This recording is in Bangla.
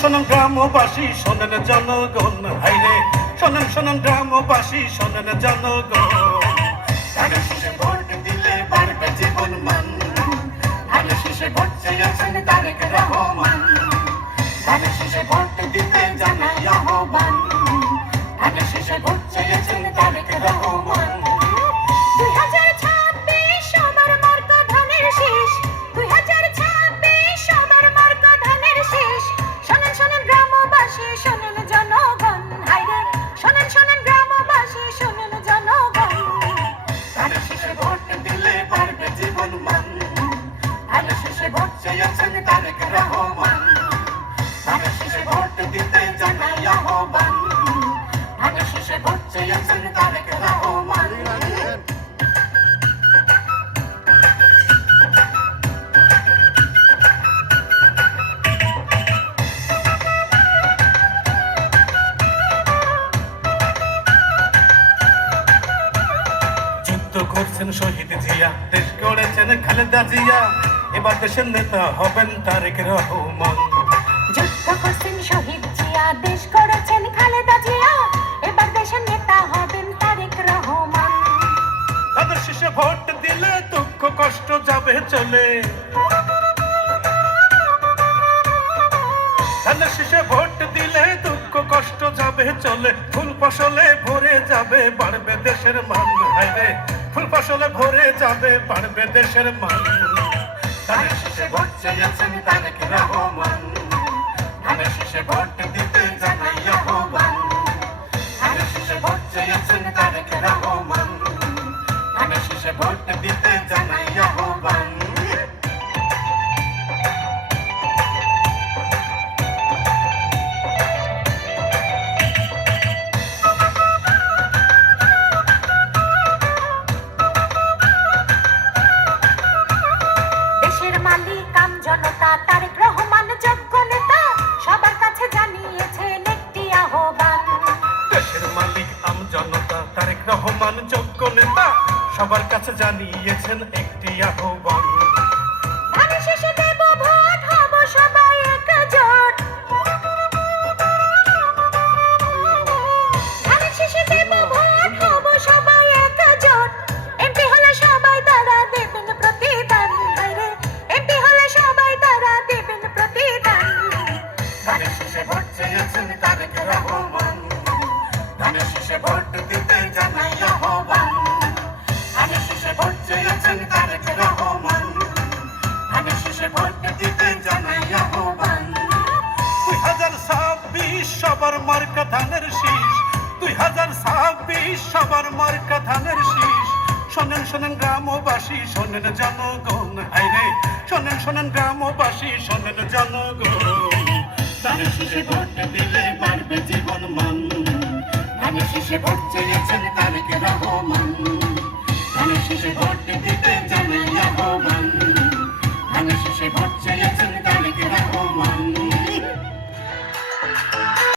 শোনেন গ্রামবাসী, শোনেন জনগণ, হাইরে শোনেন শোনেন গ্রামবাসী, শোনেন জনগণ। ধানের শীষে ভোট দিলে বাড়বে জীবন মান, ধানের শীষে ভোট চেয়েছেন তারেক রহমান। ধানের শীষে ভোট দিতে জানাই আহ্বান, ধানের শীষে ভোট চেয়েছেন তারেক রহমান। 2026 সবার মার্কা ধানের শীষ, 2026 সবার মার্কা ধানের শীষ। শোনেন শোনেন গ্রামবাসী, শোনেন জনগণ, হাইরে শোনেন শোনেন গ্রামবাসী, শোনেন জনগণ। ধানের শীষে ভোট দিলে বাড়বে জীবন মান, ধানের শীষে ভোট চেয়েছেন তারেক রহমান। ধানের শীষে ভোট দিতে জানাই আহ্বান, ধানের শীষে ভোট চেয়েছেন তারেক রহমান। যুদ্ধ করছেন শহীদ জিয়া, দেশ গড়েছেন খালেদা জিয়া, এবার দেশের নেতা হবেন তারেক রহমান। যুদ্ধ করছেন শহীদ জিয়া, দেশ গড়েছেন খালেদা জিয়া, এবার দেশের নেতা হবেন তারেক রহমান। তাদের শেষে ভোট দিলে দুঃখ কষ্ট যাবে চলে, ধানের শেষে ভোট দিলে দুঃখ কষ্ট যাবে চলে। ফুল ফসলে ভরে যাবে বাড়বে দেশের মান, হায়রে ফুল ফসলে ভরে যাবে বাড়বে দেশের মান। ধানের শেষে ভোট চেয়েছেন তারেক রহমান, ধানের শেষে ভোট দিতে জানাই আহ্বান, ধানের শেষে ভোট চেয়েছেন তারেক রহমান, ধানের শেষে ভোট দিতে জানাই আহ্বান। দেশের মালিক আম জনতা, তারেক রহমান যোগ্য নেতা, সবার কাছে জানিয়েছেন একটি আহ্বান। দেশের মালিক আম জনতা, তারেক রহমান যোগ্য নেতা, সবার কাছে জানিয়েছেন একটি আহ্বান। ধানের শীষে দেব ভোট, হব সবাই একজোট। ধানের শীষে দেব ভোট, হব সবাই একজোট। এমপি হলে সবাই তারা দেবেন প্রতিদান, হায়রে এমপি হলে সবাই তারা দেবেন প্রতিদান। ধানের শীষে ভোট চেয়েছেন তারেক রহমান, ধানের শীষে ভোট দিতে জানাই আহ্বান, ধানের শীষে ভোট চেয়েছেন তারেক রহমান, ধানের শীষে ভোট দিতে জানাই আহ্বান। 2026 সবার মার্কা ধানের শীষ, 2026 সবার মার্কা ধানের শীষ। শোনেন শোনেন গ্রামবাসী, শোনেন জনগণ, হায়রে শোনেন শোনেন গ্রামবাসী, শোনেন জনগণ। ধানের শীষে ভোট দিলে বাড়বে জীবন মান, ধানের শীষে ভোট চেয়েছেন তারেক রহমান, ধানের শীষে ভোট দিতে জানাই আহ্বান, ধানের শীষে ভোট চেয়েছেন তারেক রহমান।